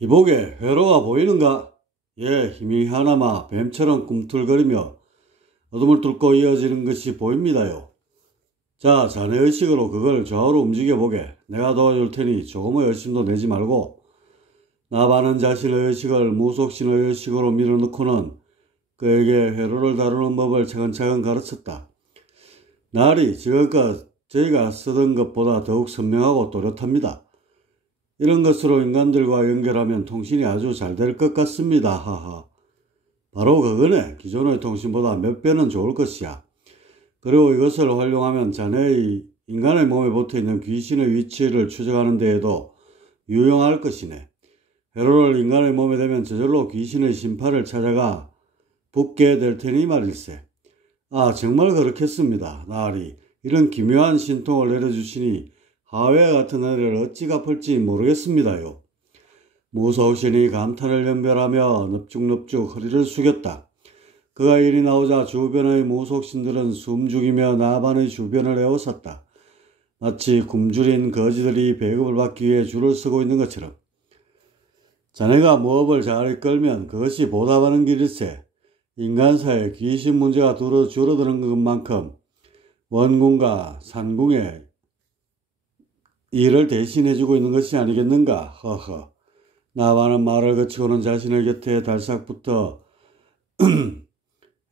이복에 회로가 보이는가? 예, 힘이 하나마 뱀처럼 꿈틀거리며 어둠을 뚫고 이어지는 것이 보입니다요. 자, 자네 의식으로 그걸 좌우로 움직여보게. 내가 도와줄 테니 조금의 의심도 내지 말고. 나반은 자신의 의식을 무속신의 의식으로 밀어넣고는 그에게 회로를 다루는 법을 차근차근 가르쳤다. 날이 지금껏 저희가 쓰던 것보다 더욱 선명하고 또렷합니다. 이런 것으로 인간들과 연결하면 통신이 아주 잘 될 것 같습니다. 하하. 바로 그거네. 기존의 통신보다 몇 배는 좋을 것이야. 그리고 이것을 활용하면 자네의 인간의 몸에 붙어있는 귀신의 위치를 추적하는 데에도 유용할 것이네. 회로를 인간의 몸에 대면 저절로 귀신의 심파를 찾아가 붙게 될 테니 말일세. 아, 정말 그렇겠습니다. 나으리. 이런 기묘한 신통을 내려주시니 하회와 같은 은혜를 어찌 갚을지 모르겠습니다요. 무속신이 감탄을 연별하며 넙죽넙죽 허리를 숙였다. 그가 이리 나오자 주변의 무속신들은 숨죽이며 나반의 주변을 에워쌌다. 마치 굶주린 거지들이 배급을 받기 위해 줄을 서고 있는 것처럼. 자네가 무업을 잘 이끌면 그것이 보답하는 길일세. 인간사에 귀신 문제가 두루 줄어드는 것만큼 원궁과 산궁에 일을 대신해주고 있는 것이 아니겠는가. 허허. 나반은 말을 거치고는 자신의 곁에 달싹붙어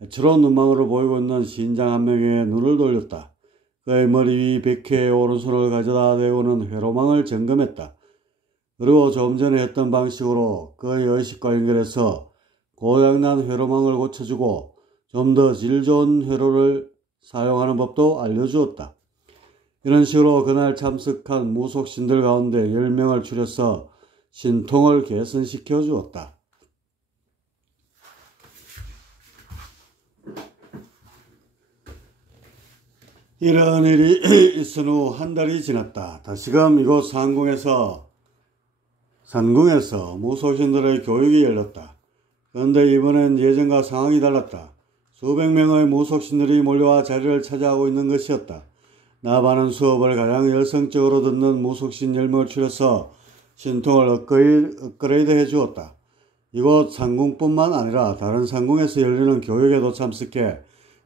애처로운 눈망울을 보이고 있는 신장 한 명의 눈을 돌렸다. 그의 머리 위 백회에 오른손을 가져다 대고는 회로망을 점검했다. 그리고 좀 전에 했던 방식으로 그의 의식과 연결해서 고장난 회로망을 고쳐주고 좀 더 질 좋은 회로를 사용하는 법도 알려주었다. 이런 식으로 그날 참석한 무속신들 가운데 10명을 추려서 신통을 개선시켜 주었다. 이런 일이 있은 후 한 달이 지났다. 다시금 이곳 산궁에서 무속신들의 교육이 열렸다. 그런데 이번엔 예전과 상황이 달랐다. 수백 명의 무속신들이 몰려와 자리를 차지하고 있는 것이었다. 나반은 수업을 가장 열성적으로 듣는 무속신 10명을 추려서 신통을 업그레이드 해주었다. 이곳 상궁뿐만 아니라 다른 상궁에서 열리는 교육에도 참석해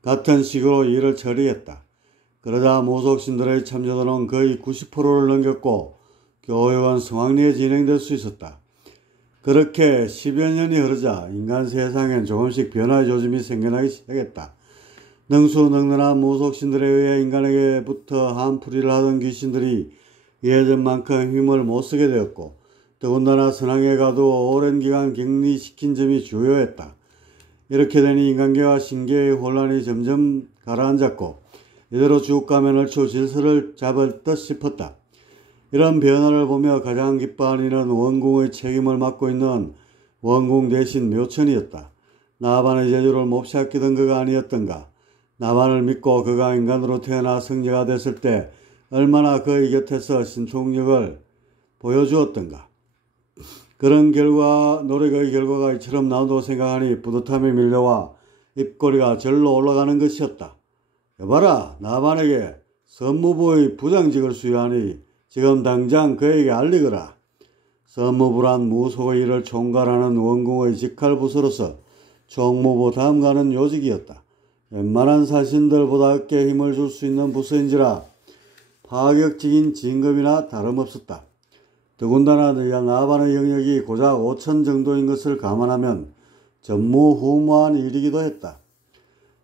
같은 식으로 일을 처리했다. 그러자 무속신들의 참여도는 거의 90%를 넘겼고 교육은 성황리에 진행될 수 있었다. 그렇게 10여 년이 흐르자 인간 세상엔 조금씩 변화의 조짐이 생겨나기 시작했다. 능수능란한 무속신들에 의해 인간에게부터 한풀이를 하던 귀신들이 예전만큼 힘을 못쓰게 되었고 더군다나 선왕에 가도 오랜 기간 격리시킨 점이 주요했다. 이렇게 되니 인간계와 신계의 혼란이 점점 가라앉았고 이대로 쭉 가면 얼추 질서를 잡을 듯 싶었다. 이런 변화를 보며 가장 기뻐한 이는 원궁의 책임을 맡고 있는 원궁 대신 묘천이었다. 나반의 재주를 몹시 아끼던 그가 아니었던가. 나반을 믿고 그가 인간으로 태어나 성녀가 됐을 때 얼마나 그의 곁에서 신통력을 보여주었던가. 그런 노력의 결과가 이처럼 나온다고 생각하니 뿌듯함이 밀려와 입꼬리가 절로 올라가는 것이었다. 여봐라, 나반에게 선무부의 부장직을 수여하니 지금 당장 그에게 알리거라. 선무부란 무속의 일을 총괄하는 원궁의 직할부서로서 총무부 다음가는 요직이었다. 웬만한 사신들보다 어깨에 힘을 줄 수 있는 부서인지라 파격적인 진급이나 다름없었다. 더군다나 나반의 영역이 고작 5천 정도인 것을 감안하면 전무후무한 일이기도 했다.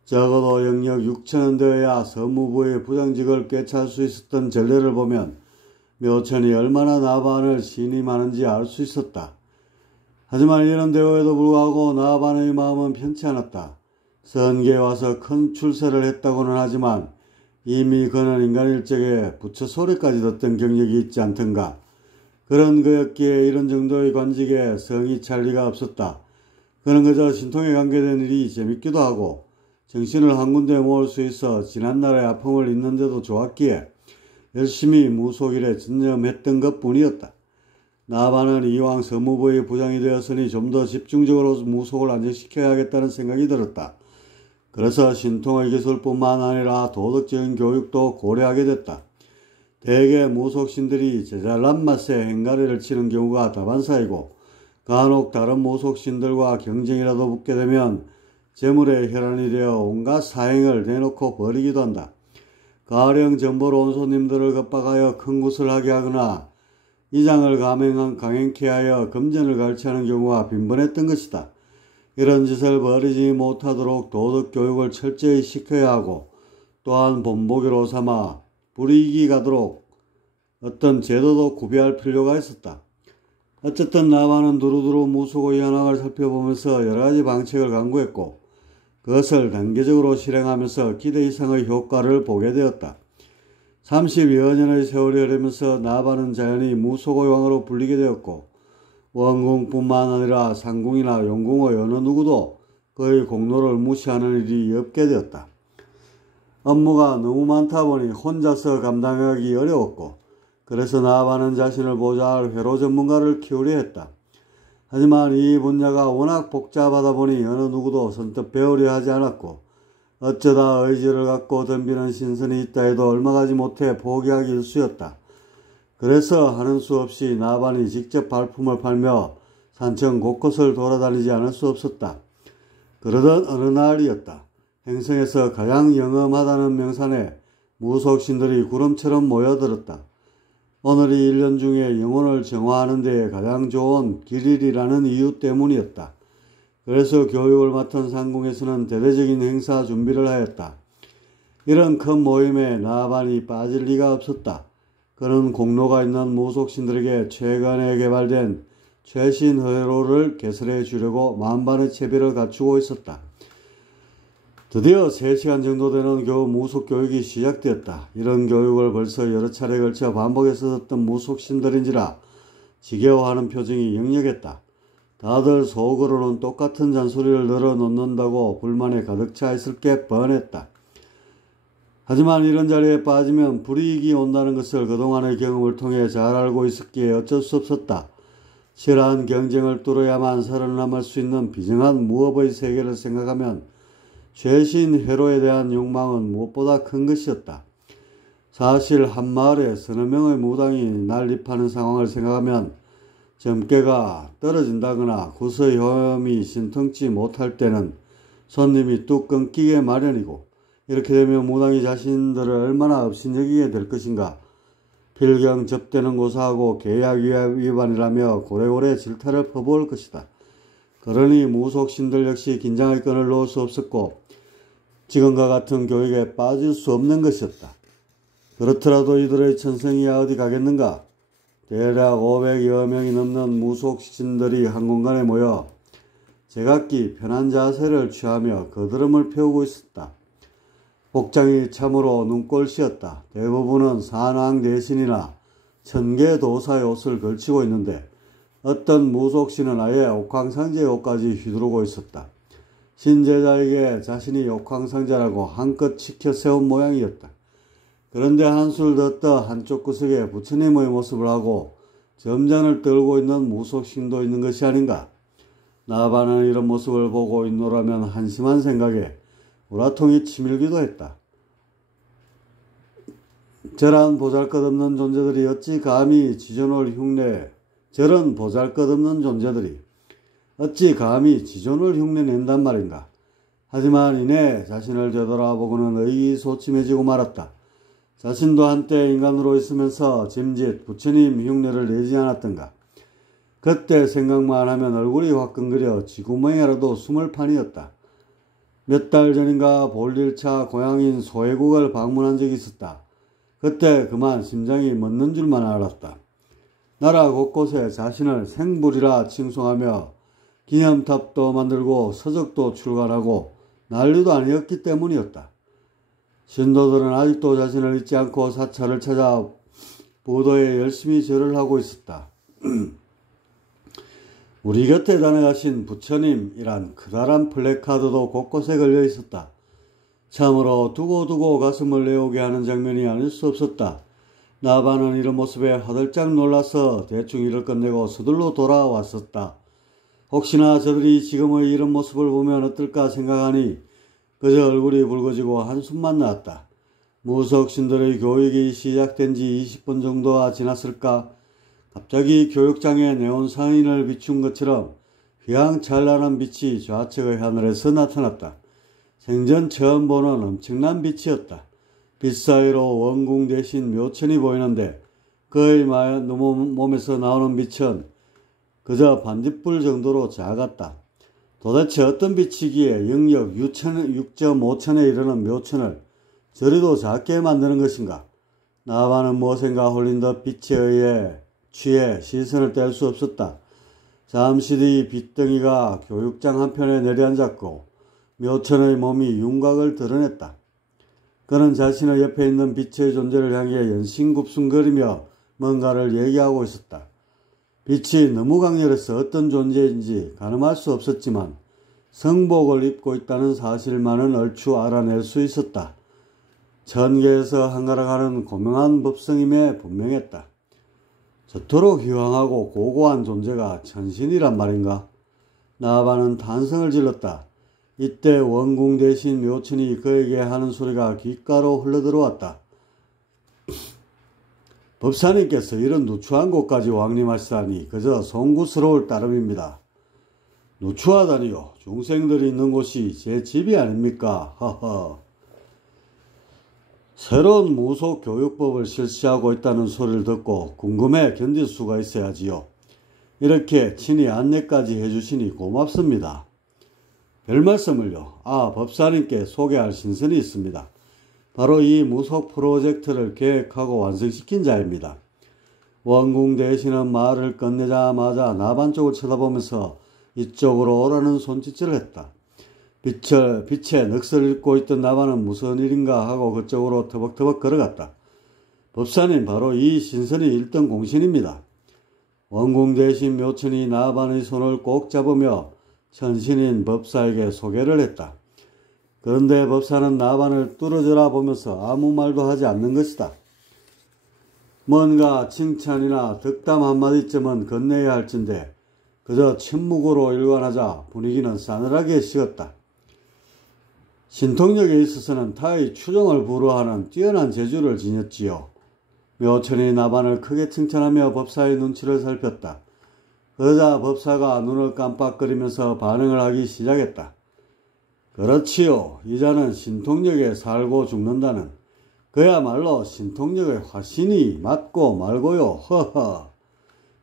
적어도 영역 6천은 되어야 선무부의 부장직을 꿰찰 수 있었던 전례를 보면 묘천이 얼마나 나반을 신임하는지 알 수 있었다. 하지만 이런 대우에도 불구하고 나반의 마음은 편치 않았다. 선계에 와서 큰 출세를 했다고는 하지만 이미 그는 인간일 적에 부처 소리까지 듣던 경력이 있지 않던가. 그런 그였기에 이런 정도의 관직에 성이 찰 리가 없었다. 그는 그저 신통에 관계된 일이 재밌기도 하고 정신을 한 군데 모을 수 있어 지난날의 아픔을 잊는데도 좋았기에 열심히 무속일에 전념했던 것뿐이었다. 나반은 이왕 선무부의 부장이 되었으니 좀 더 집중적으로 무속을 안정시켜야겠다는 생각이 들었다. 그래서 신통의 기술뿐만 아니라 도덕적인 교육도 고려하게 됐다. 대개 무속신들이 제잘난 맛에 행가리를 치는 경우가 다반사이고 간혹 다른 무속신들과 경쟁이라도 붙게 되면 재물의 혈안이 되어 온갖 사행을 내놓고 벌이기도 한다. 가령 전보로 온 손님들을 겁박하여 큰 굿을 하게 하거나 이장을 강행케 하여 금전을 갈취하는 경우가 빈번했던 것이다. 이런 짓을 벌이지 못하도록 도덕교육을 철저히 시켜야 하고 또한 본보기로 삼아 불이익이 가도록 어떤 제도도 구비할 필요가 있었다. 어쨌든 나반은 두루두루 무속의 현황을 살펴보면서 여러가지 방책을 강구했고 그것을 단계적으로 실행하면서 기대 이상의 효과를 보게 되었다. 30여 년의 세월이 흐르면서 나반은 자연히 무속의 왕으로 불리게 되었고 원궁뿐만 아니라 상궁이나 용궁의 어느 누구도 그의 공로를 무시하는 일이 없게 되었다. 업무가 너무 많다 보니 혼자서 감당하기 어려웠고 그래서 나반은 자신을 보좌할 회로 전문가를 키우려 했다. 하지만 이 분야가 워낙 복잡하다 보니 어느 누구도 선뜻 배우려 하지 않았고 어쩌다 의지를 갖고 덤비는 신선이 있다 해도 얼마 가지 못해 포기하기 일쑤였다. 그래서 하는 수 없이 나반이 직접 발품을 팔며 산청 곳곳을 돌아다니지 않을 수 없었다. 그러던 어느 날이었다. 행성에서 가장 영험하다는 명산에 무속신들이 구름처럼 모여들었다. 오늘이 1년 중에 영혼을 정화하는 데 가장 좋은 길일이라는 이유 때문이었다. 그래서 교육을 맡은 상궁에서는 대대적인 행사 준비를 하였다. 이런 큰 모임에 나반이 빠질 리가 없었다. 그는 공로가 있는 무속신들에게 최근에 개발된 최신 회로를 개설해 주려고 만반의 채비를 갖추고 있었다. 드디어 3시간 정도 되는 겨우 무속교육이 시작되었다. 이런 교육을 벌써 여러 차례 걸쳐 반복해서 듣던 무속신들인지라 지겨워하는 표정이 역력했다. 다들 속으로는 똑같은 잔소리를 늘어놓는다고 불만에 가득 차 있을 게 뻔했다. 하지만 이런 자리에 빠지면 불이익이 온다는 것을 그동안의 경험을 통해 잘 알고 있었기에 어쩔 수 없었다. 치열한 경쟁을 뚫어야만 살아남을 수 있는 비정한 무업의 세계를 생각하면 최신 회로에 대한 욕망은 무엇보다 큰 것이었다. 사실 한 마을에 서너 명의 무당이 난립하는 상황을 생각하면 점괘가 떨어진다거나 굿의 효험이 신통치 못할 때는 손님이 뚝 끊기게 마련이고 이렇게 되면 무당이 자신들을 얼마나 업신여기게 될 것인가. 필경 접대는 고사하고 계약 위반이라며 고래고래 질타를 퍼부을 것이다. 그러니 무속신들 역시 긴장의 끈을 놓을 수 없었고 지금과 같은 교육에 빠질 수 없는 것이었다. 그렇더라도 이들의 천성이야 어디 가겠는가. 대략 500여 명이 넘는 무속신들이 한 공간에 모여 제각기 편한 자세를 취하며 거드름을 피우고 있었다. 복장이 참으로 눈꼴시였다. 대부분은 산왕 대신이나 천계도사의 옷을 걸치고 있는데 어떤 무속신은 아예 옥황상제의 옷까지 휘두르고 있었다. 신제자에게 자신이 옥황상제라고 한껏 치켜 세운 모양이었다. 그런데 한술 더 떠 한쪽 구석에 부처님의 모습을 하고 점잔을 떨고 있는 무속신도 있는 것이 아닌가. 나반은 이런 모습을 보고 있노라면 한심한 생각에 우라통이 치밀기도 했다. 저런 보잘것없는 존재들이 어찌 감히 지존을 흉내낸단 말인가. 하지만 이내 자신을 되돌아보고는 의기소침해지고 말았다. 자신도 한때 인간으로 있으면서 짐짓 부처님 흉내를 내지 않았던가. 그때 생각만 하면 얼굴이 화끈거려 쥐구멍이라도 숨을 판이었다. 몇 달 전인가 볼일차 고향인 소해국을 방문한 적이 있었다. 그때 그만 심장이 멎는 줄만 알았다. 나라 곳곳에 자신을 생불이라 칭송하며 기념탑도 만들고 서적도 출간하고 난리도 아니었기 때문이었다. 신도들은 아직도 자신을 잊지 않고 사찰을 찾아 보도에 열심히 절을 하고 있었다. 우리 곁에 다녀가신 부처님이란 커다란 플래카드도 곳곳에 걸려 있었다. 참으로 두고두고 가슴을 내오게 하는 장면이 아닐 수 없었다. 나반은 이런 모습에 화들짝 놀라서 대충 일을 끝내고 서둘러 돌아왔었다. 혹시나 저들이 지금의 이런 모습을 보면 어떨까 생각하니 그저 얼굴이 붉어지고 한숨만 나왔다. 무속신들의 교육이 시작된 지 20분 정도가 지났을까? 갑자기 교육장에 네온 상인을 비춘 것처럼 휘황찬란한 빛이 좌측의 하늘에서 나타났다. 생전 처음 보는 엄청난 빛이었다. 빛 사이로 원궁 대신 묘천이 보이는데 그의 몸에서 나오는 빛은 그저 반딧불 정도로 작았다. 도대체 어떤 빛이기에 영역 6.5천에 이르는 묘천을 저리도 작게 만드는 것인가? 나반은 무엇인가 홀린 듯 빛에 의해 취해 시선을 뗄 수 없었다. 잠시 뒤 빛덩이가 교육장 한편에 내려앉았고 묘천의 몸이 윤곽을 드러냈다. 그는 자신의 옆에 있는 빛의 존재를 향해 연신굽순거리며 뭔가를 얘기하고 있었다. 빛이 너무 강렬해서 어떤 존재인지 가늠할 수 없었지만 성복을 입고 있다는 사실만은 얼추 알아낼 수 있었다. 천계에서 한가락하는 고명한 법성임에 분명했다. 저토록 휘황하고 고고한 존재가 천신이란 말인가? 나반은 탄성을 질렀다. 이때 원궁 대신 묘천이 그에게 하는 소리가 귓가로 흘러들어왔다. 법사님께서 이런 누추한 곳까지 왕림하시다니 그저 송구스러울 따름입니다. 누추하다니요. 중생들이 있는 곳이 제 집이 아닙니까? 허허. 새로운 무속교육법을 실시하고 있다는 소리를 듣고 궁금해 견딜 수가 있어야지요. 이렇게 친히 안내까지 해주시니 고맙습니다. 별말씀을요. 법사님께 소개할 신선이 있습니다. 바로 이 무속 프로젝트를 계획하고 완성시킨 자입니다. 원궁 대신은 말을 끝내자마자 나반 쪽을 쳐다보면서 이쪽으로 오라는 손짓을 했다. 빛에 넋을 잃고 있던 나반은 무슨 일인가 하고 그쪽으로 터벅터벅 걸어갔다. 법사님, 바로 이 신선이 1등 공신입니다. 원궁 대신 묘천이 나반의 손을 꼭 잡으며 천신인 법사에게 소개를 했다. 그런데 법사는 나반을 뚫어져라 보면서 아무 말도 하지 않는 것이다. 뭔가 칭찬이나 덕담 한마디쯤은 건네야 할진데 그저 침묵으로 일관하자 분위기는 싸늘하게 식었다. 신통력에 있어서는 타의 추종을 불허하는 뛰어난 재주를 지녔지요. 묘천이 나반을 크게 칭찬하며 법사의 눈치를 살폈다. 그러자 법사가 눈을 깜빡거리면서 반응을 하기 시작했다. 그렇지요. 이자는 신통력에 살고 죽는다는 그야말로 신통력의 화신이 맞고 말고요. 허허.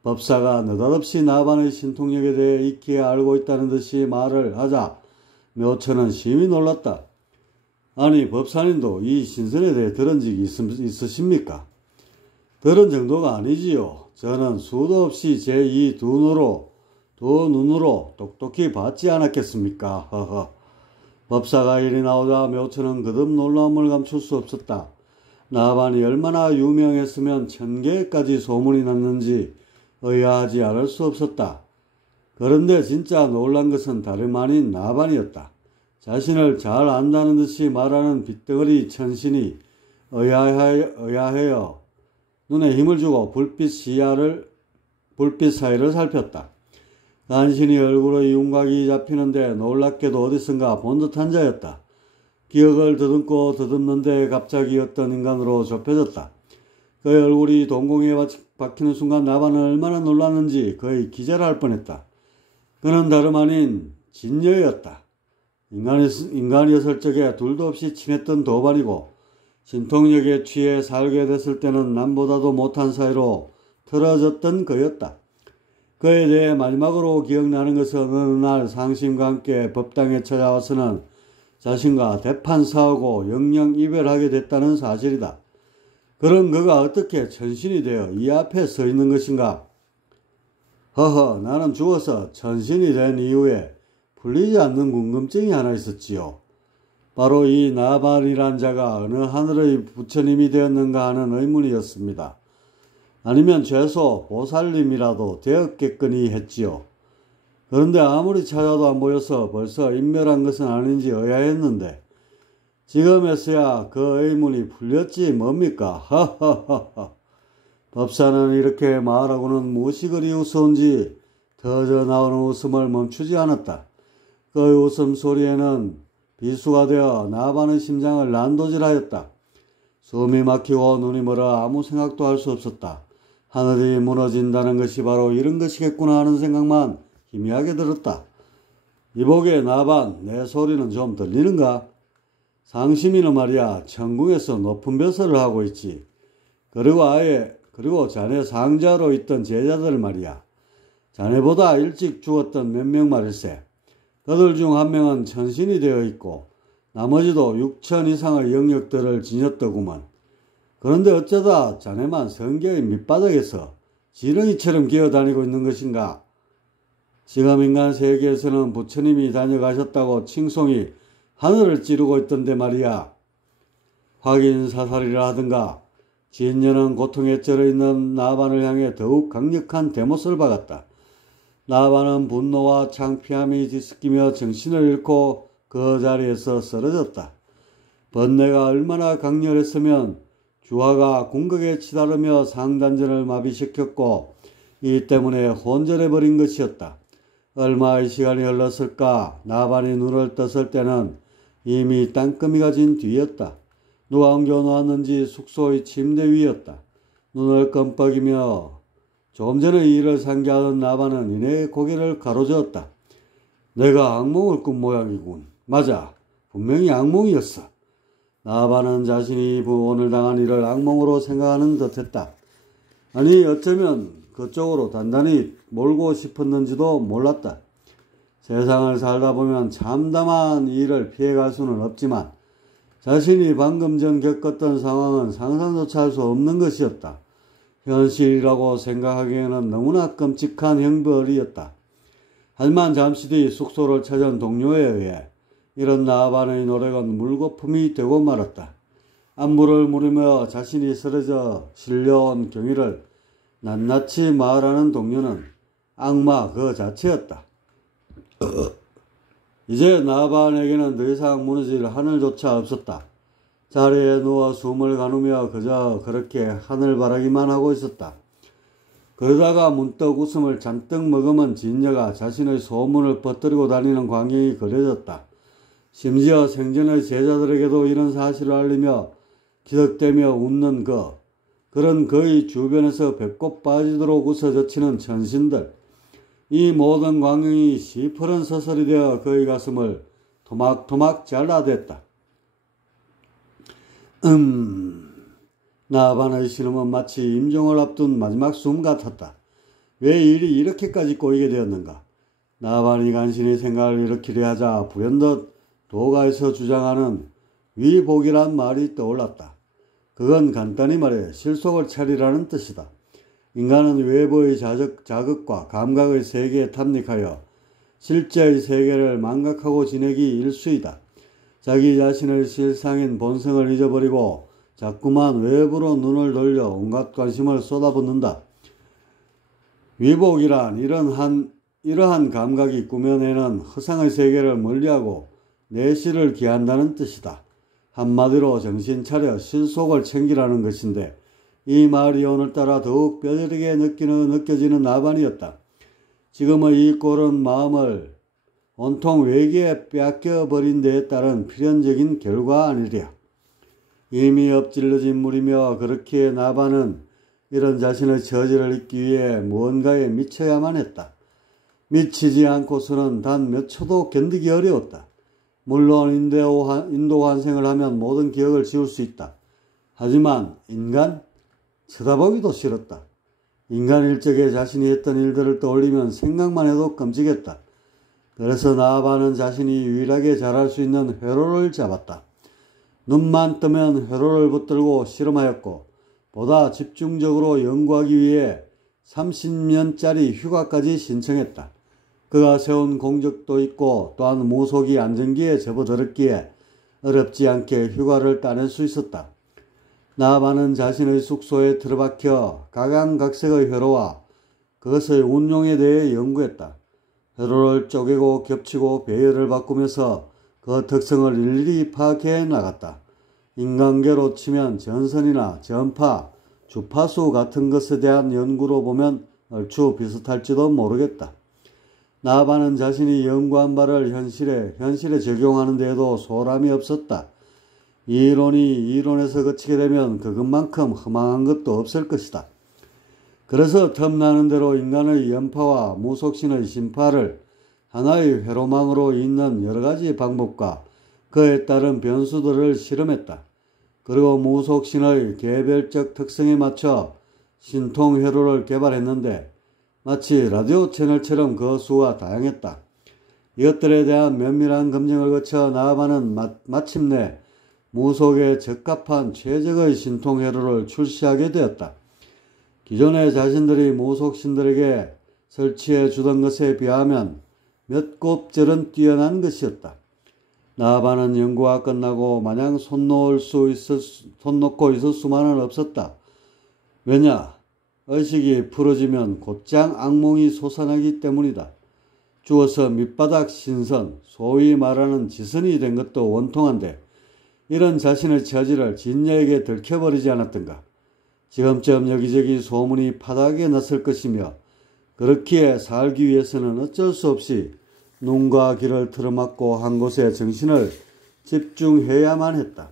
법사가 느닷없이 나반의 신통력에 대해 익히 알고 있다는 듯이 말을 하자 묘천은 심히 놀랐다. 아니, 법사님도 이 신선에 대해 들은 적이 있으십니까? 들은 정도가 아니지요. 저는 수도 없이 제 이 두 눈으로 똑똑히 봤지 않았겠습니까? 허허. 법사가 이리 나오자 묘천은 거듭 놀라움을 감출 수 없었다. 나반이 얼마나 유명했으면 천계까지 소문이 났는지 의아하지 않을 수 없었다. 그런데 진짜 놀란 것은 다름 아닌 나반이었다. 자신을 잘 안다는 듯이 말하는 빗덩어리 천신이 의아해요. 눈에 힘을 주고 불빛 사이를 살폈다. 간신히 얼굴의 윤곽이 잡히는데 놀랍게도 어디선가 본 듯한 자였다. 기억을 더듬고 더듬는데 갑자기 어떤 인간으로 좁혀졌다. 그의 얼굴이 동공에 박히는 순간 나반은 얼마나 놀랐는지 거의 기절할 뻔했다. 그는 다름 아닌 진여였다. 인간이었을 적에 둘도 없이 친했던 도반이고 신통력에 취해 살게 됐을 때는 남보다도 못한 사이로 틀어졌던 그였다. 그에 대해 마지막으로 기억나는 것은 어느 날 상심과 함께 법당에 찾아와서는 자신과 대판 싸우고 영영 이별하게 됐다는 사실이다. 그런 그가 어떻게 천신이 되어 이 앞에 서 있는 것인가? 허허, 나는 죽어서 천신이 된 이후에 풀리지 않는 궁금증이 하나 있었지요. 바로 이 나반이란 자가 어느 하늘의 부처님이 되었는가 하는 의문이었습니다. 아니면 최소 보살님이라도 되었겠거니 했지요. 그런데 아무리 찾아도 안 보여서 벌써 인멸한 것은 아닌지 의아했는데 지금에서야 그 의문이 풀렸지 뭡니까? 하하하하. 법사는 이렇게 말하고는 무엇이 그리 우스운지 터져 나오는 웃음을 멈추지 않았다. 그의 웃음소리에는 비수가 되어 나반의 심장을 난도질하였다. 숨이 막히고 눈이 멀어 아무 생각도 할 수 없었다. 하늘이 무너진다는 것이 바로 이런 것이겠구나 하는 생각만 희미하게 들었다. 이보게 나반, 내 소리는 좀 들리는가? 상심이는 말이야 천궁에서 높은 벼슬을 하고 있지. 그리고 자네 상자로 있던 제자들 말이야. 자네보다 일찍 죽었던 몇 명 말일세. 그들 중 한 명은 천신이 되어 있고 나머지도 6천 이상의 영역들을 지녔더구먼. 그런데 어쩌다 자네만 성경의 밑바닥에서 지렁이처럼 기어다니고 있는 것인가? 지금 인간 세계에서는 부처님이 다녀가셨다고 칭송이 하늘을 찌르고 있던데 말이야. 확인사살이라 하든가. 진년은 고통에 쩔어있는 나반을 향해 더욱 강력한 대못을 박았다. 나반은 분노와 창피함이 뒤섞이며 정신을 잃고 그 자리에서 쓰러졌다. 번뇌가 얼마나 강렬했으면 주화가 궁극에 치달으며 상단전을 마비시켰고 이 때문에 혼절해버린 것이었다. 얼마의 시간이 흘렀을까? 나반이 눈을 떴을 때는 이미 땅거미가 진 뒤였다. 누가 옮겨놓았는지 숙소의 침대 위였다. 눈을 껌뻑이며 조금 전에 일을 상기하던 나반은 이내 고개를 가로저었다. 내가 악몽을 꾼 모양이군. 맞아. 분명히 악몽이었어. 나반은 자신이 오늘 당한 일을 악몽으로 생각하는 듯했다. 아니 어쩌면 그쪽으로 단단히 몰고 싶었는지도 몰랐다. 세상을 살다 보면 참담한 일을 피해갈 수는 없지만 자신이 방금 전 겪었던 상황은 상상조차 할 수 없는 것이었다. 현실이라고 생각하기에는 너무나 끔찍한 형벌이었다. 하지만 잠시 뒤 숙소를 찾은 동료에 의해 이런 나반의 노력은 물거품이 되고 말았다. 안부를 물으며 자신이 쓰러져 실려온 경위를 낱낱이 말하는 동료는 악마 그 자체였다. 이제 나반에게는 더 이상 무너질 하늘조차 없었다. 자리에 누워 숨을 가누며 그저 그렇게 하늘바라기만 하고 있었다. 그러다가 문득 웃음을 잔뜩 머금은 진녀가 자신의 소문을 퍼뜨리고 다니는 광경이 그려졌다. 심지어 생전의 제자들에게도 이런 사실을 알리며 기덕대며 웃는 그런 그의 주변에서 배꼽 빠지도록 웃어젖히는 천신들. 이 모든 광경이 시퍼런 서설이 되어 그의 가슴을 토막토막 잘라댔다. 나반의 신음은 마치 임종을 앞둔 마지막 숨 같았다. 왜 일이 이렇게까지 꼬이게 되었는가? 나반이 간신히 생각을 일으키려 하자 불현듯 도가에서 주장하는 위복이란 말이 떠올랐다. 그건 간단히 말해 실속을 차리라는 뜻이다. 인간은 외부의 자극과 감각의 세계에 탐닉하여 실제의 세계를 망각하고 지내기 일쑤이다. 자기 자신의 실상인 본성을 잊어버리고 자꾸만 외부로 눈을 돌려 온갖 관심을 쏟아붓는다. 위복이란 이러한 감각이 꾸며내는 허상의 세계를 멀리하고 내실을 기한다는 뜻이다. 한마디로 정신 차려 실속을 챙기라는 것인데 이 말이 오늘따라 더욱 뼈저리게 느껴지는 나반이었다. 지금의 이 꼴은 마음을 온통 외계에 빼앗겨버린 데에 따른 필연적인 결과 아니랴. 이미 엎질러진 물이며 그렇기에 나반은 이런 자신의 처지를 잊기 위해 무언가에 미쳐야만 했다. 미치지 않고서는 단 몇 초도 견디기 어려웠다. 물론 인도 환생을 하면 모든 기억을 지울 수 있다. 하지만 인간? 쳐다보기도 싫었다. 인간 일적에 자신이 했던 일들을 떠올리면 생각만 해도 끔찍했다. 그래서 나반은 자신이 유일하게 잘할 수 있는 회로를 잡았다. 눈만 뜨면 회로를 붙들고 실험하였고 보다 집중적으로 연구하기 위해 30년짜리 휴가까지 신청했다. 그가 세운 공적도 있고 또한 무속이 안정기에 접어들었기에 어렵지 않게 휴가를 따낼 수 있었다. 나반은 자신의 숙소에 틀어박혀 각양각색의 회로와 그것의 운용에 대해 연구했다. 회로를 쪼개고 겹치고 배열을 바꾸면서 그 특성을 일일이 파악해 나갔다. 인간계로 치면 전선이나 전파, 주파수 같은 것에 대한 연구로 보면 얼추 비슷할지도 모르겠다. 나반은 자신이 연구한 바를 현실에 적용하는 데에도 소람이 없었다. 이론이 이론에서 그치게 되면 그것만큼 허망한 것도 없을 것이다. 그래서 틈나는 대로 인간의 연파와 무속신의 신파를 하나의 회로망으로 잇는 여러가지 방법과 그에 따른 변수들을 실험했다. 그리고 무속신의 개별적 특성에 맞춰 신통회로를 개발했는데 마치 라디오 채널처럼 그 수가 다양했다. 이것들에 대한 면밀한 검증을 거쳐 나아바는 마침내 무속에 적합한 최적의 신통회로를 출시하게 되었다. 기존에 자신들이 무속신들에게 설치해 주던 것에 비하면 몇 곱절은 뛰어난 것이었다. 나아바는 연구가 끝나고 마냥 손 놓고 있을 수만은 없었다. 왜냐? 의식이 풀어지면 곧장 악몽이 솟아나기 때문이다. 죽어서 밑바닥 신선, 소위 말하는 지선이 된 것도 원통한데 이런 자신의 처지를 진녀에게 들켜버리지 않았던가. 지금쯤 여기저기 소문이 파다하게 났을 것이며 그렇기에 살기 위해서는 어쩔 수 없이 눈과 귀를 틀어막고 한 곳에 정신을 집중해야만 했다.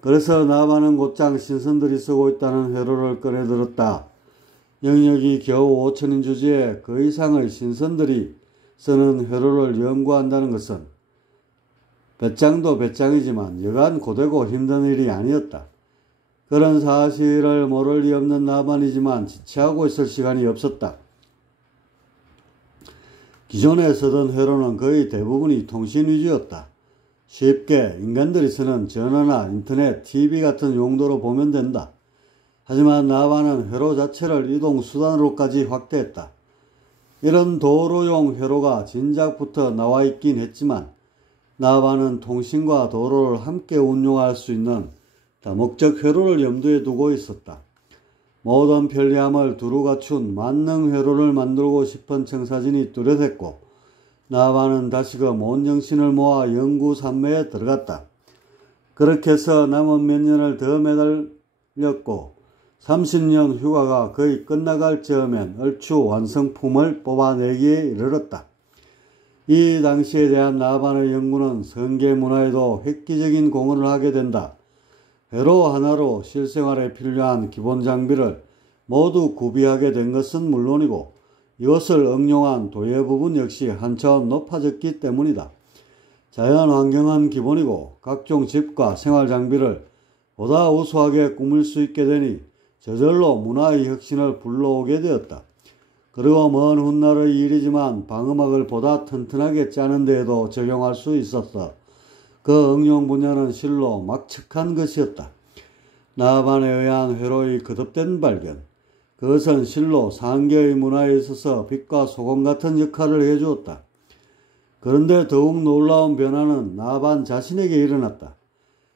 그래서 나아바는 곧장 신선들이 쓰고 있다는 회로를 꺼내들었다. 영역이 겨우 5천인 주제에 그 이상의 신선들이 쓰는 회로를 연구한다는 것은 배짱도 배짱이지만 여간 고되고 힘든 일이 아니었다. 그런 사실을 모를 리 없는 나만이지만 지체하고 있을 시간이 없었다. 기존에 쓰던 회로는 거의 대부분이 통신 위주였다. 쉽게 인간들이 쓰는 전화나 인터넷, TV 같은 용도로 보면 된다. 하지만 나바는 회로 자체를 이동수단으로까지 확대했다. 이런 도로용 회로가 진작부터 나와 있긴 했지만 나바는 통신과 도로를 함께 운용할 수 있는 다목적 회로를 염두에 두고 있었다. 모든 편리함을 두루 갖춘 만능 회로를 만들고 싶은 청사진이 뚜렷했고 나바는 다시금 온 정신을 모아 연구 산매에 들어갔다. 그렇게 해서 남은 몇 년을 더 매달렸고 30년 휴가가 거의 끝나갈 즈음엔 얼추 완성품을 뽑아내기에 이르렀다. 이 당시에 대한 나반의 연구는 성계 문화에도 획기적인 공헌을 하게 된다. 회로 하나로 실생활에 필요한 기본 장비를 모두 구비하게 된 것은 물론이고 이것을 응용한 도예 부분 역시 한 차원 높아졌기 때문이다. 자연 환경은 기본이고 각종 집과 생활 장비를 보다 우수하게 꾸밀 수 있게 되니 저절로 문화의 혁신을 불러오게 되었다. 그리고 먼 훗날의 일이지만 방음막을 보다 튼튼하게 짜는 데에도 적용할 수 있었어. 그 응용 분야는 실로 막측한 것이었다. 나반에 의한 회로의 거듭된 발견. 그것은 실로 상계의 문화에 있어서 빛과 소금 같은 역할을 해주었다. 그런데 더욱 놀라운 변화는 나반 자신에게 일어났다.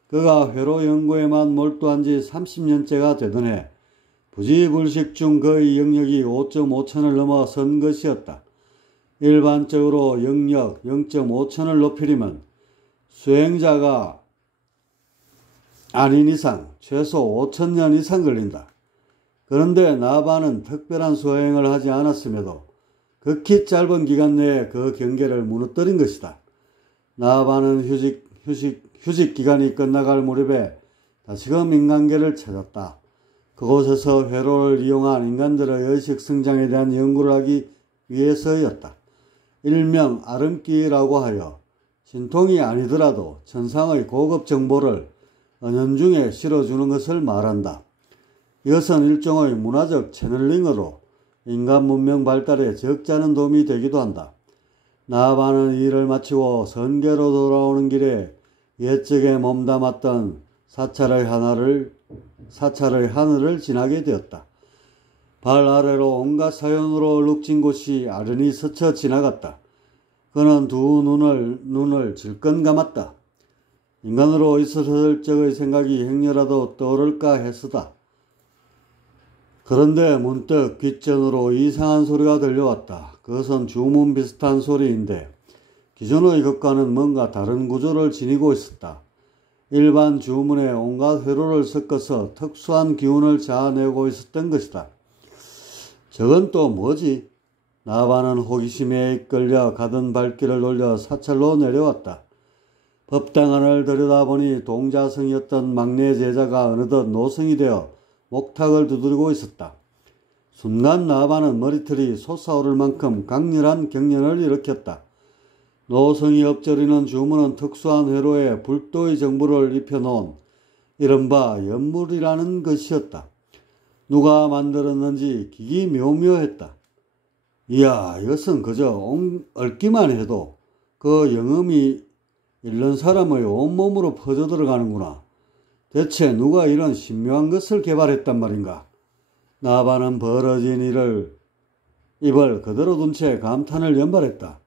그가 회로 연구에만 몰두한 지 30년째가 되던 해 부지불식 중 그의 영역이 5.5천을 넘어선 것이었다. 일반적으로 영역 0.5천을 높이려면 수행자가 아닌 이상 최소 5천년 이상 걸린다. 그런데 나반은 특별한 수행을 하지 않았음에도 극히 짧은 기간 내에 그 경계를 무너뜨린 것이다. 나반은 휴식 기간이 끝나갈 무렵에 다시금 인간계를 찾았다. 그곳에서 회로를 이용한 인간들의 의식 성장에 대한 연구를 하기 위해서였다. 일명 아름기라고 하여 신통이 아니더라도 천상의 고급 정보를 은연중에 실어주는 것을 말한다. 이것은 일종의 문화적 채널링으로 인간 문명 발달에 적지 않은 도움이 되기도 한다. 나아바는 일을 마치고 선계로 돌아오는 길에 옛적에 몸담았던 사찰의 하늘을 지나게 되었다. 발 아래로 온갖 사연으로 얼룩진 곳이 아련히 스쳐 지나갔다. 그는 두 눈을 질끈 감았다. 인간으로 있었을 적의 생각이 행여라도 떠오를까 했으다. 그런데 문득 귓전으로 이상한 소리가 들려왔다. 그것은 주문 비슷한 소리인데 기존의 것과는 뭔가 다른 구조를 지니고 있었다. 일반 주문에 온갖 회로를 섞어서 특수한 기운을 자아내고 있었던 것이다. 저건 또 뭐지? 나바는 호기심에 이끌려 가던 발길을 돌려 사찰로 내려왔다. 법당안을 들여다보니 동자성이었던 막내 제자가 어느덧 노성이 되어 목탁을 두드리고 있었다. 순간 나반은 머리털이 솟아오를 만큼 강렬한 경련을 일으켰다. 노성이 엎저리는 주문은 특수한 회로에 불도의 정부를 입혀놓은 이른바 연물이라는 것이었다. 누가 만들었는지 기기묘묘했다. 이야, 이것은 그저 얽기만 해도 그 영음이 읽는 사람의 온몸으로 퍼져 들어가는구나. 대체 누가 이런 신묘한 것을 개발했단 말인가? 나반은 벌어진 입을 그대로 둔 채 감탄을 연발했다.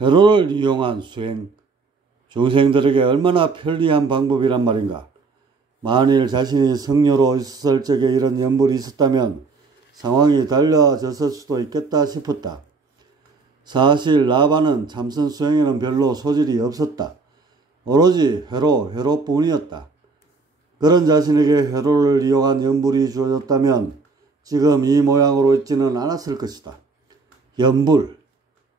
회로를 이용한 수행, 중생들에게 얼마나 편리한 방법이란 말인가. 만일 자신이 성녀로 있었을 적에 이런 연불이 있었다면 상황이 달라졌을 수도 있겠다 싶었다. 사실 나반은 참선 수행에는 별로 소질이 없었다. 오로지 회로뿐이었다. 그런 자신에게 회로를 이용한 연불이 주어졌다면 지금 이 모양으로 있지는 않았을 것이다. 연불.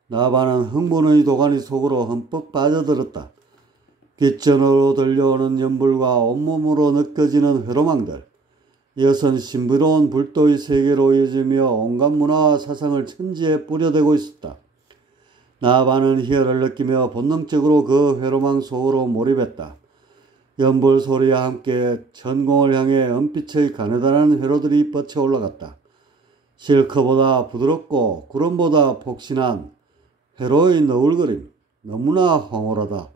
나반은 흥분의 도가니 속으로 흠뻑 빠져들었다. 귓전으로 들려오는 연불과 온몸으로 느껴지는 회로망들. 이것은 신비로운 불도의 세계로 이어지며 온갖 문화와 사상을 천지에 뿌려대고 있었다. 나반은 희열을 느끼며 본능적으로 그 회로망 속으로 몰입했다. 연불 소리와 함께 천공을 향해 은빛의 가느다란 회로들이 뻗쳐 올라갔다. 실크보다 부드럽고 구름보다 폭신한 회로의 너울거림, 너무나 황홀하다.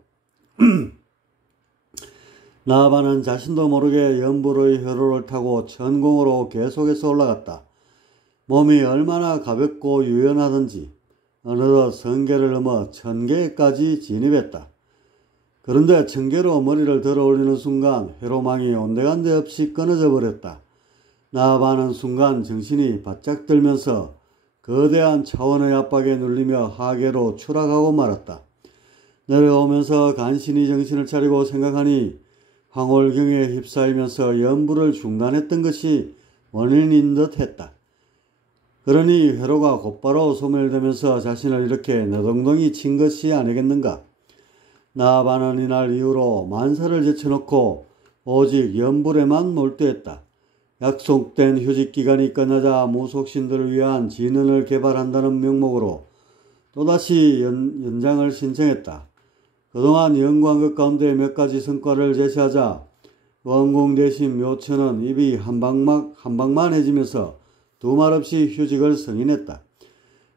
나반은 자신도 모르게 연불의 회로를 타고 천공으로 계속해서 올라갔다. 몸이 얼마나 가볍고 유연하든지 어느덧 성계를 넘어 천계까지 진입했다. 그런데 천계로 머리를 들어 올리는 순간 회로망이 온데간데 없이 끊어져 버렸다. 나반은 순간 정신이 바짝 들면서 거대한 차원의 압박에 눌리며 하계로 추락하고 말았다. 내려오면서 간신히 정신을 차리고 생각하니 황홀경에 휩싸이면서 연불을 중단했던 것이 원인인 듯 했다. 그러니 회로가 곧바로 소멸되면서 자신을 이렇게 너동덩이 친 것이 아니겠는가. 나반은 이날 이후로 만사를 제쳐놓고 오직 연불에만 몰두했다. 약속된 휴직기간이 끝나자 무속신들을 위한 진언을 개발한다는 명목으로 또다시 연장을 신청했다. 그동안 연구한 것 가운데 몇 가지 성과를 제시하자 원공 대신 묘천은 입이 한방만해지면서 두말 없이 휴직을 승인했다.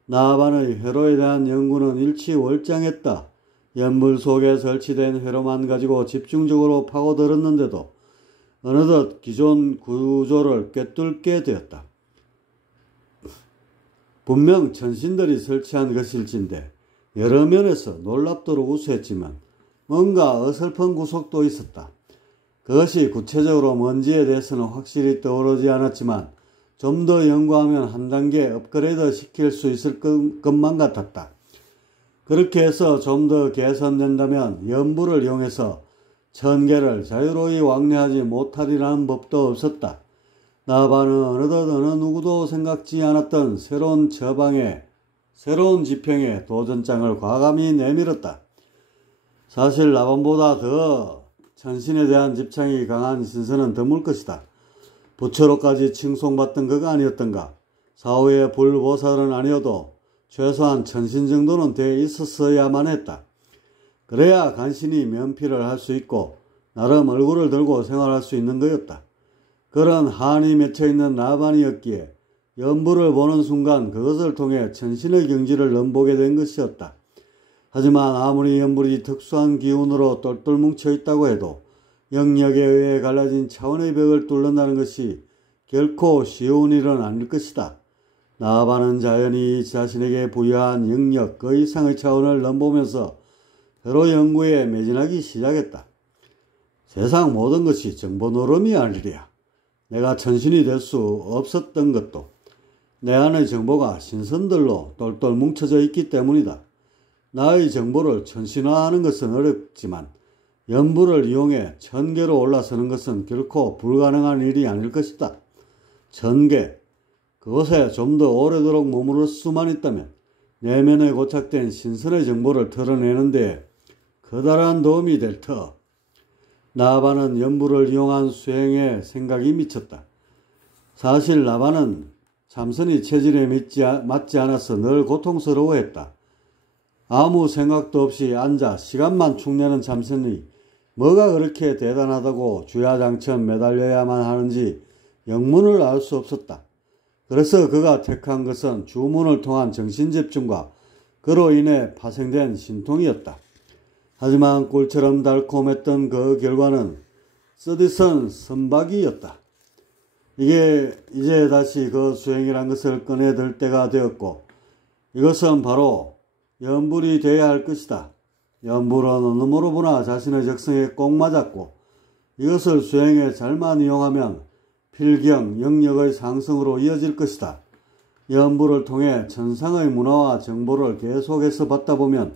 나반의 회로에 대한 연구는 일치월장했다. 연불 속에 설치된 회로만 가지고 집중적으로 파고들었는데도 어느덧 기존 구조를 꿰뚫게 되었다. 분명 천신들이 설치한 것일진데 여러 면에서 놀랍도록 우수했지만 뭔가 어설픈 구석도 있었다. 그것이 구체적으로 뭔지에 대해서는 확실히 떠오르지 않았지만 좀 더 연구하면 한 단계 업그레이드 시킬 수 있을 것만 같았다. 그렇게 해서 좀 더 개선된다면 연불을 이용해서 천계를 자유로이 왕래하지 못하리라는 법도 없었다. 나반은 어느덧 어느 누구도 생각지 않았던 새로운 지평에 도전장을 과감히 내밀었다. 사실 나반보다 더 천신에 대한 집착이 강한 신선은 드물 것이다. 부처로까지 칭송받던 그가 아니었던가. 사후의 불보살은 아니어도 최소한 천신 정도는 돼 있었어야만 했다. 그래야 간신히 면피를 할 수 있고 나름 얼굴을 들고 생활할 수 있는 거였다. 그런 한이 맺혀있는 나반이었기에 연불을 보는 순간 그것을 통해 천신의 경지를 넘보게 된 것이었다. 하지만 아무리 연불이 특수한 기운으로 똘똘 뭉쳐있다고 해도 영역에 의해 갈라진 차원의 벽을 뚫는다는 것이 결코 쉬운 일은 아닐 것이다. 나반은 자연히 자신에게 부여한 영역 그 이상의 차원을 넘보면서 회로 연구에 매진하기 시작했다. 세상 모든 것이 정보 노름이 아니랴. 내가 천신이 될 수 없었던 것도 내 안의 정보가 신선들로 똘똘 뭉쳐져 있기 때문이다. 나의 정보를 천신화하는 것은 어렵지만 연불을 이용해 천계로 올라서는 것은 결코 불가능한 일이 아닐 것이다. 천계, 그곳에 좀 더 오래도록 머무를 수만 있다면 내면에 고착된 신선의 정보를 털어내는 데 커다란 도움이 될 터. 나반은 연불을 이용한 수행에 생각이 미쳤다. 사실 라반은 참선이 체질에 맞지 않아서 늘 고통스러워했다. 아무 생각도 없이 앉아 시간만 축내는 참선이 뭐가 그렇게 대단하다고 주야장천 매달려야만 하는지 영문을 알 수 없었다. 그래서 그가 택한 것은 주문을 통한 정신집중과 그로 인해 파생된 신통이었다. 하지만 꿀처럼 달콤했던 그 결과는 쓰디쓴 선박이었다. 이게 이제 다시 그 수행이란 것을 꺼내들 때가 되었고 이것은 바로 염불이 되어야 할 것이다. 염불은 어느 모로 보나 자신의 적성에 꼭 맞았고 이것을 수행에 잘만 이용하면 필경, 영역의 상승으로 이어질 것이다. 염불을 통해 천상의 문화와 정보를 계속해서 받다 보면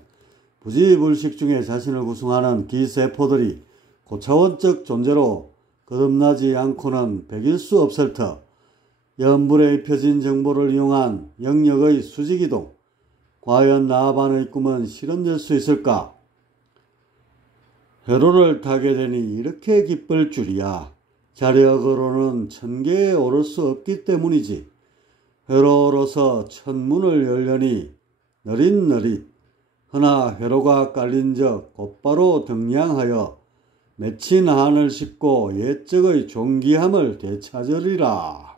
부지불식 중에 자신을 구성하는 기세포들이 고차원적 존재로 거듭나지 않고는 백일 수 없을 터 염불에 입혀진 정보를 이용한 영역의 수직이동, 과연 나반의 꿈은 실현될 수 있을까? 회로를 타게 되니 이렇게 기쁠 줄이야. 자력으로는 천계에 오를 수 없기 때문이지. 회로로서 천문을 열려니 느릿느릿 허나 회로가 깔린 적 곧바로 등량하여 맺힌 한을 싣고 옛적의 존귀함을 되찾으리라.